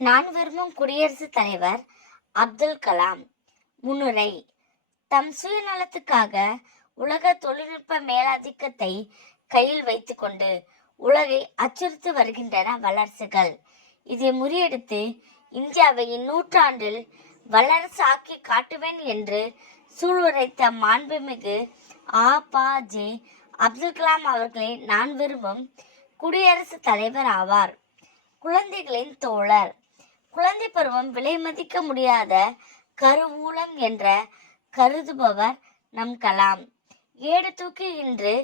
நான் விரும்பும் குடியரசுத் தலைவர் அப்துல் கலாம். முன்னுரை. தம் சுயநலத்துக்காக உலக தொழில்நுட்ப மேலாதிக்கத்தை கையில் வைத்துக்கொண்டு உலகை அச்சுறுத்து வருகின்றன வல்லரசுகள். இதை முறியடித்து இந்தியாவை இந்நூற்றாண்டில் வல்லரசு ஆக்கி காட்டுவேன் என்று சூளுரைத்த மாண்புமிகு ஆ பா ஜே அப்துல் கலாம் அவர்களை நான் விரும்பும் குடியரசுத் தலைவர் ஆவார். குழந்தைகளின் தோழர். குழந்தை பருவம் விலை மதிக்க முடியாத கருவூலம் என்ற கருதுபவர் நம் கலாம். ஏடு தூக்கி இன்று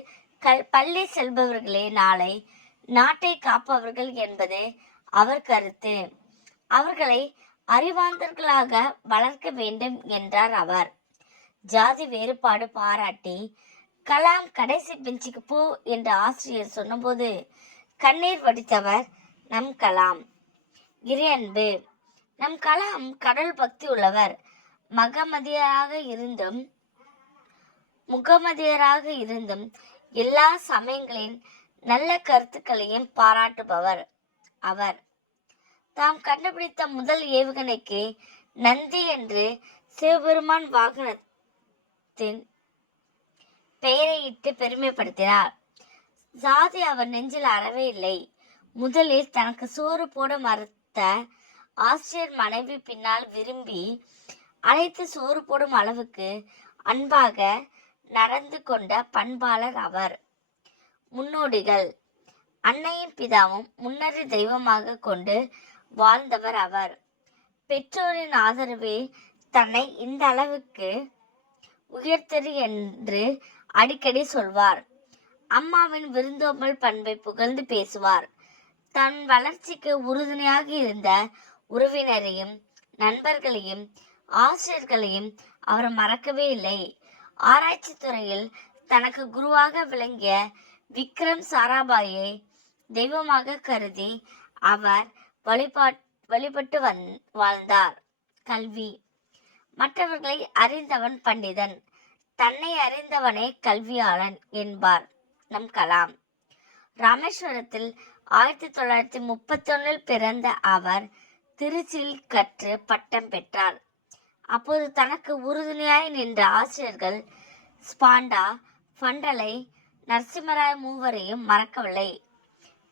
கல் பள்ளி செல்பவர்களே நாளை நாட்டை காப்பவர்கள் என்பது அவர் கருத்து. அவர்களை அறிவார்ந்தர்களாக வளர்க்க வேண்டும் என்றார் அவர். ஜாதி வேறுபாடு பாராட்டி கலாம் கடைசி பெஞ்சுக்கு போ என்று ஆசிரியர் சொன்னபோது கண்ணீர் வடித்தவர் நம் கலாம். இறையன்பு. நம் கலாம் கடல் பக்தி உள்ளவர். மகமதியராக இருந்தும் முகமதியராக இருந்தும் எல்லா சமயங்களின் நல்ல கருத்துக்களையும் பாராட்டுபவர் அவர். தாம் கண்டுபிடித்த முதல் ஏவுகணைக்கு நந்தி என்று சிவபெருமான் வாகனத்தின் பெயரையிட்டு பெருமைப்படுத்தினார். சாதி அவர் நெஞ்சில் அறவே இல்லை. முதலில் தனக்கு சோறு போட மறு மறுத்த ஆசிரியர் மனைவி பின்னால் விரும்பி அழைத்து சோறு போடும் அளவுக்கு அன்பாக நடந்து கொண்ட பண்பாளர் அவர். முன்னோடிகள் அன்னையும் பிதாவும் முன்னறி தெய்வமாக கொண்டு வாழ்ந்தவர் அவர். பெற்றோரின் ஆதரவே தன்னை இந்த அளவுக்கு உயர்த்தது என்று அடிக்கடி சொல்வார். அம்மாவின் விருந்தோம்பல் பண்பை புகழ்ந்து பேசுவார். தன் வளர்ச்சிக்கு உறுதுணையாக இருந்த உறவினரையும் நண்பர்களையும் ஆசிரியர்களையும் அவர் மறக்கவே இல்லை. ஆராய்ச்சி துறையில் தனக்கு குருவாக விளங்கிய விக்ரம் சாராபாயை தெய்வமாக கருதி அவர் வழிபாட் வழிபட்டு வந் வாழ்ந்தார். கல்வி. மற்றவர்களை அறிந்தவன் பண்டிதன். தன்னை அறிந்தவனே கல்வியாளன் என்பார். நம் கலாம். ராமேஸ்வரத்தில் ஆயிரத்தி தொள்ளாயிரத்தி முப்பத்தொன்னில் பிறந்த அவர் திருச்சியில் கற்று பட்டம் பெற்றார். அப்போது தனக்கு உறுதுணையாய் நின்ற ஆசிரியர்கள் ஸ்பாண்டா ஃபண்டலை நரசிம்மராய் மூவரையும் மறக்கவில்லை.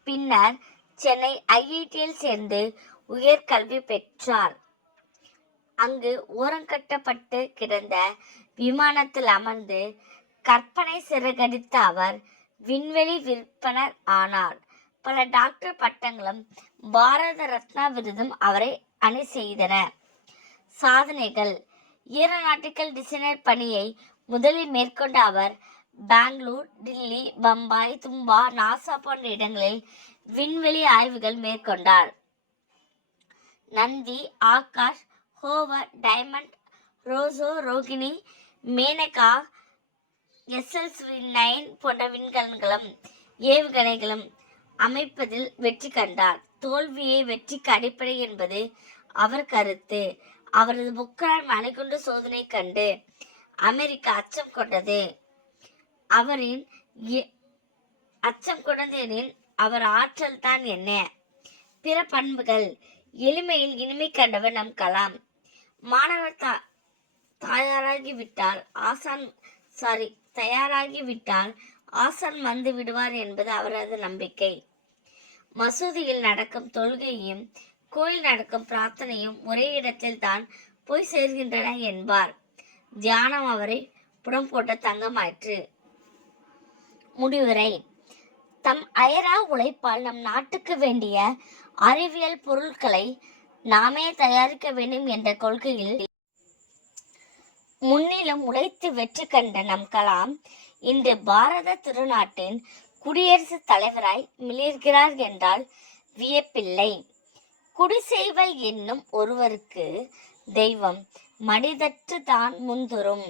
பின்னர் சென்னை ஐஐடியில் சேர்ந்து உயர்கல்வி பெற்றார். அங்கு ஓரங்கட்டப்பட்டு கிடந்த விமானத்தில் அமர்ந்து கற்பனை சிறகடித்த அவர் விண்வெளி விற்பனர் ஆனார். பல டாக்டர் பட்டங்களும் பாரத ரத்னா விருதும் அவரை அணி செய்தன. சாதனைகள். ஏரோநாட்டிக்கல் டிசைனர் பணியை முதலில் மேற்கொண்ட அவர் பெங்களூர் டில்லி பம்பாய் தும்பா நாசா போன்ற இடங்களில் விண்வெளி ஆய்வுகள் மேற்கொண்டார். நந்தி ஆகாஷ் ஹோவர் டைமண்ட் ரோசோ ரோகிணி மேனகா எஸ்எல்ஸ் நைன் போன்ற விண்கலன்களும் ஏவுகணைகளும் அமைப்பதில் வெற்றி கண்டார். தோல்வியே வெற்றிக்கு அடிப்படை என்பது அவர் கருத்து. அவரது புக்கரான் மணிகுண்டு சோதனை கண்டு அமெரிக்கா அச்சம் கொண்டது. அவரின் எ- அச்சம் கொண்டதெனில் அவர் ஆற்றல் தான் என்ன? பிற பண்புகள் எளிமையில் இனிமை கண்டவர் நம் கலாம். மாணவர் தா தயாராகி விட்டால் ஆசான் சாரி தயாராகிவிட்டால் ஆசன் ஆசான் வந்து விடுவார் என்பது அவரது நம்பிக்கை. மசூதியில் நடக்கும் தொழுகையும் கோயில் நடக்கும் பிரார்த்தனையும் ஒரே இடத்தில் தான் போய் சேர்கின்றன என்பார். தியானம் அவரை புடம் போட்ட தங்கமாயிற்று. முடிவுரை. தம் அயரா உழைப்பால் நம் நாட்டுக்கு வேண்டிய அறிவியல் பொருட்களை நாமே தயாரிக்க வேண்டும் என்ற கொள்கையில் முன்னிலும் உழைத்து வெற்றி கண்ட நம் கலாம் இன்று பாரத திருநாட்டின் குடியரசுத் தலைவராய் மிளிர்கிறார் என்றால் வியப்பில்லை. குடிசெய்வல் என்னும் ஒருவருக்கு தெய்வம் மனிதற்று தான் முந்துரும்